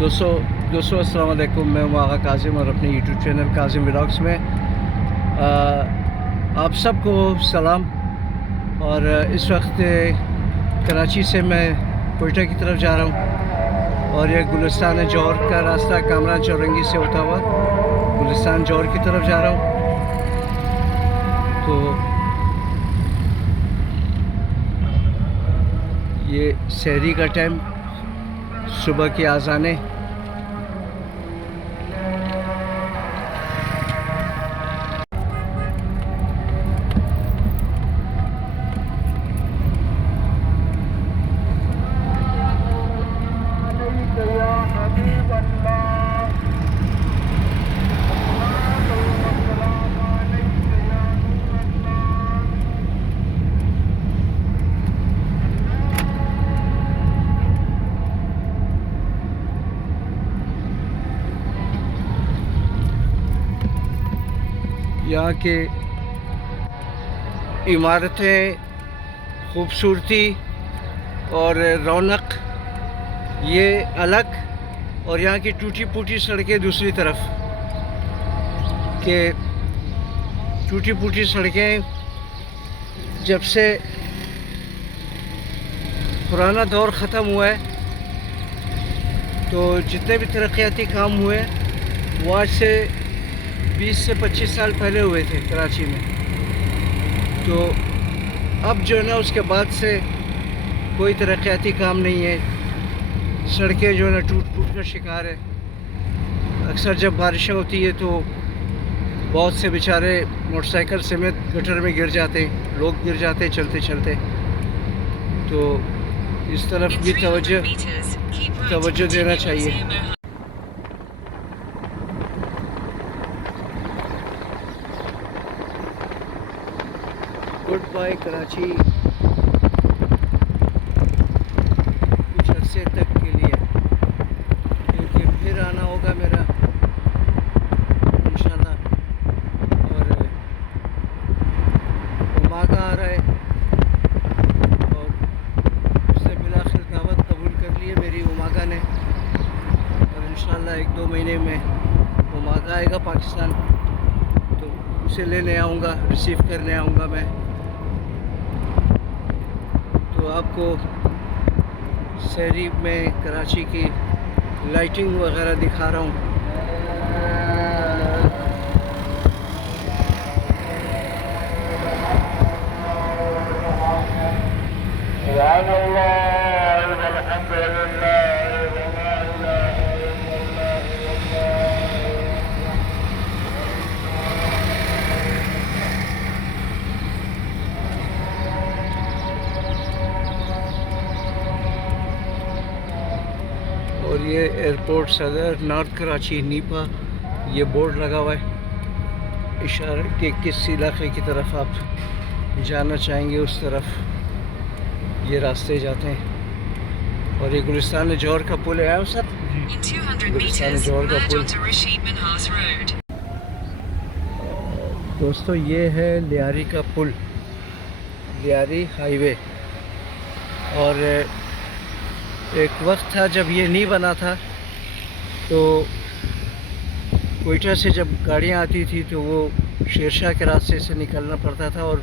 दोस्तों अस्सलाम वालेकुम। मैं हूं आगा काज़िम और अपने यूट्यूब चैनल काज़िम व्लॉग्स में आप सबको सलाम। और इस वक्त कराची से मैं कोयटा की तरफ जा रहा हूं और यह गुलिस्तान जौहर का रास्ता कामरान चौरंगी से होता हुआ गुलिस्तान जौहर की तरफ जा रहा हूं। तो ये सहरी का टाइम, सुबह की आज़ानें। यहाँ के इमारतें, खूबसूरती और रौनक ये अलग, और यहाँ की टूटी फूटी सड़कें दूसरी तरफ। के टूटी फूटी सड़कें जब से पुराना दौर ख़त्म हुआ है तो जितने भी तरक्याती काम हुए वो आज से 20 से 25 साल पहले हुए थे कराची में। तो अब जो है ना, उसके बाद से कोई तरक्याती काम नहीं है। सड़कें जो है ना टूट फूट का शिकार है। अक्सर जब बारिशें होती है तो बहुत से बेचारे मोटरसाइकिल समेत गटर में गिर जाते हैं, लोग गिर जाते हैं चलते चलते। तो इस तरफ भी तवज्जो देना चाहिए। गुड बाय कराची, कुछ अरसे तक के लिए, क्योंकि फिर आना होगा मेरा इंशाल्लाह। और उमागा आ रहा है और उसने बिलाखिर दावत कबूल कर ली है मेरी उमागा ने, और इंशाल्लाह 1-2 महीने में उमागा आएगा पाकिस्तान, तो उसे लेने आऊँगा, रिसीव करने आऊँगा मैं। तो आपको शहरी में कराची की लाइटिंग वगैरह दिखा रहा हूँ। और ये एयरपोर्ट सदर नॉर्थ कराची नीपा, ये बोर्ड लगा हुआ है इशारा कि किस इलाके की तरफ आप जाना चाहेंगे, उस तरफ ये रास्ते जाते हैं। और ये गुलिस्तान जौहर का पुल है सर, गुलिस्तान जौहर का पुल। दोस्तों ये है लियारी का पुल, लियारी हाईवे। और एक वक्त था जब ये नहीं बना था, तो कोयटा से जब गाड़ियाँ आती थी तो वो शेरशाह के रास्ते से निकलना पड़ता था और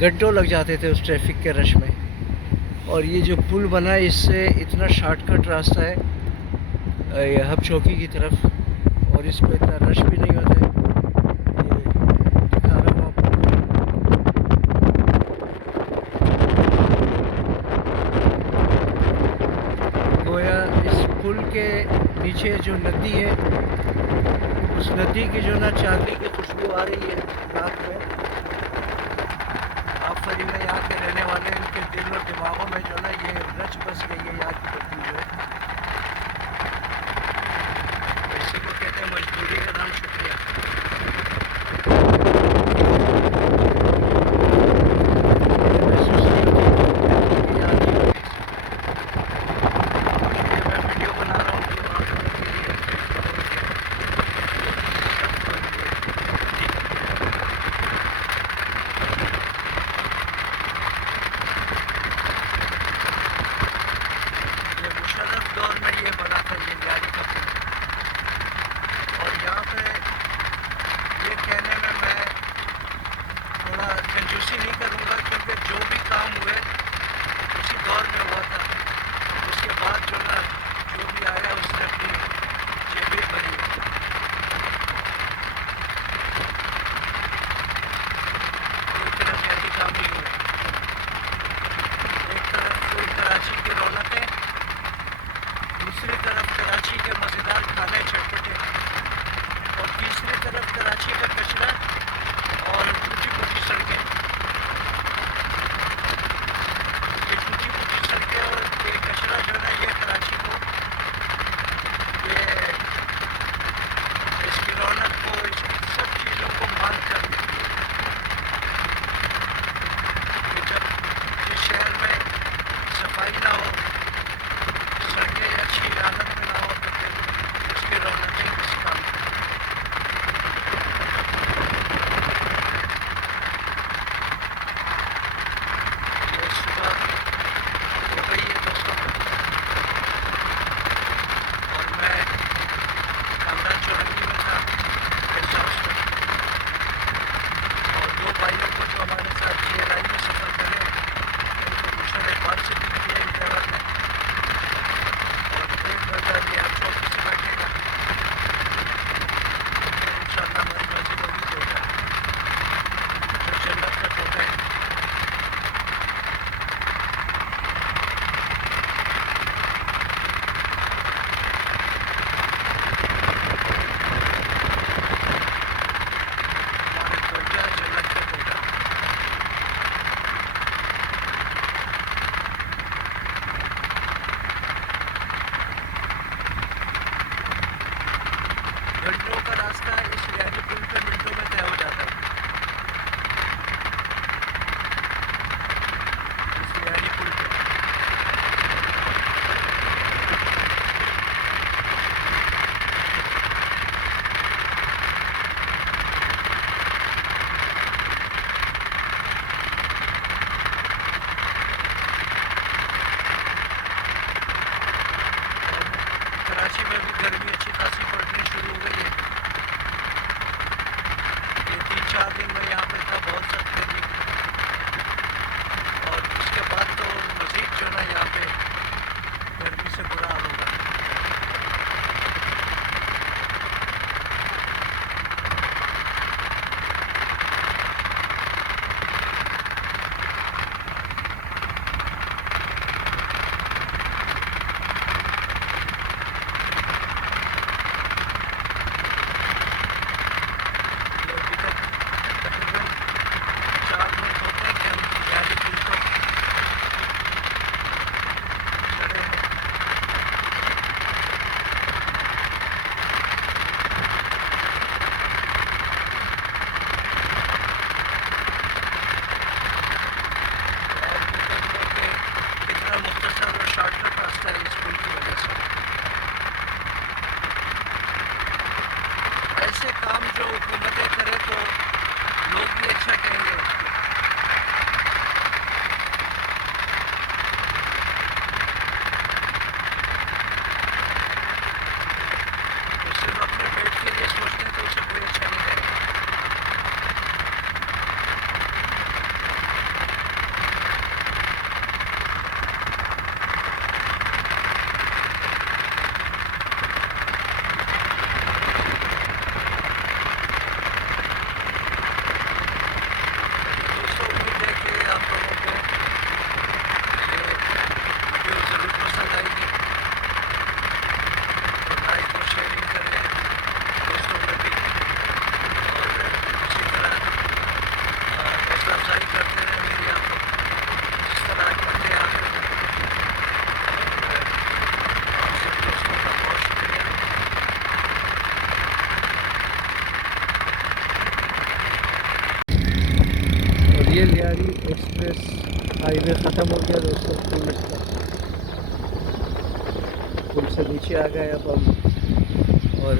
घंटों लग जाते थे उस ट्रैफिक के रश में। और ये जो पुल बना है इससे इतना शॉर्टकट रास्ता है ये हब चौकी की तरफ, और इस पर इतना रश भी नहीं होता है। ये दिखा रहा हूँ आपको। गोया इस पुल के नीचे जो नदी है, उस नदी की जो ना चांदी की खुशबू आ रही है रात में। आप सभी में यहाँ के रहने वाले, इनके दिल और दिमागों में जो ना ये रच बस गई है याद की बत्ती जो है। इसी को कहते हैं मजबूरी का नाम शुक्रिया। कराची का कचरा और टूटी फूटी सड़कें, ये टूटी फूटी सड़कें और ये कचरा जो है ये कराची को, ये इसकी रौनक को, इसकी सब चीज़ों को मार कर देती है। कि जब इस शहर में सफाई ना हो, सड़कें अच्छी हालत में ना हो, तो फिर उसकी रौनक ही किस काम की। ये सुबह हो गई है दोस्तों, और मैं कामरान चौरंगी में था, गेस्ट हाउस में, और दो भाइयों को जो हमारे साथ GLI में सफ़र करे उनको पूछा नेपाल से पिक किया इन ड्राइवर ने, और एक बंदा भी आप चौकी से बैठेगा, इंशाअल्लाह हमारी मर्जी वही देगा जो जन्नत का तोहफा है। हमारे तोहफा जन्नत का तोहफा। घंटों का रास्ता इस रियाली पुल पे मिनटों में तय हो जाता है। इस रियाली पुल पे कराची में भी गर्मी अच्छी खासी पड़नी शुरू हो गई है। ये 3-4 दिन में यहाँ पे था बहुत सख्त गर्मी, और उसके बाद तो मज़ीद जो ना यहाँ पे गर्मी से बुरा हाल होगा। तो अभी तक तकरीबन 4 मिनट होते हैं कि हम रियाली पुल को चढ़े हैं। और मुकदमों के कितना मुख्तसर और शॉर्टकट रास्ता है इस पुल की वजह से। ऐसे काम जो हुकूमतें करें तो लोग भी अच्छा कहेंगे उसको। तो सिर्फ अपने पेट के लिए सोचते हैं तो उसे कोई अच्छा नहीं कहेगा। दोस्तों उम्मीद है कि आप लोगों को ये वीडियो ज़रूर पसंद आएगी, तो लाइक और शेयरिंग करें दोस्तों में भी, और इसी तरह हौसला अफजाई करते रहें मेरी आप लोग, जिस तरह करते आ रहे हैं। और आप सब दोस्तों का बहुत शुक्रिया। और ये लियारी एक्सप्रेस हाईवे ख़त्म हो गया दोस्तों, पुल से नीचे आ गए अब हम, और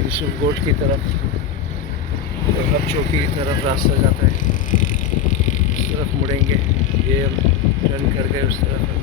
यूसुफ गोट की तरफ और हब चौकी की तरफ रास्ता जाता है। उस तरफ मुड़ेंगे, ये हम टर्न कर गए उस तरफ।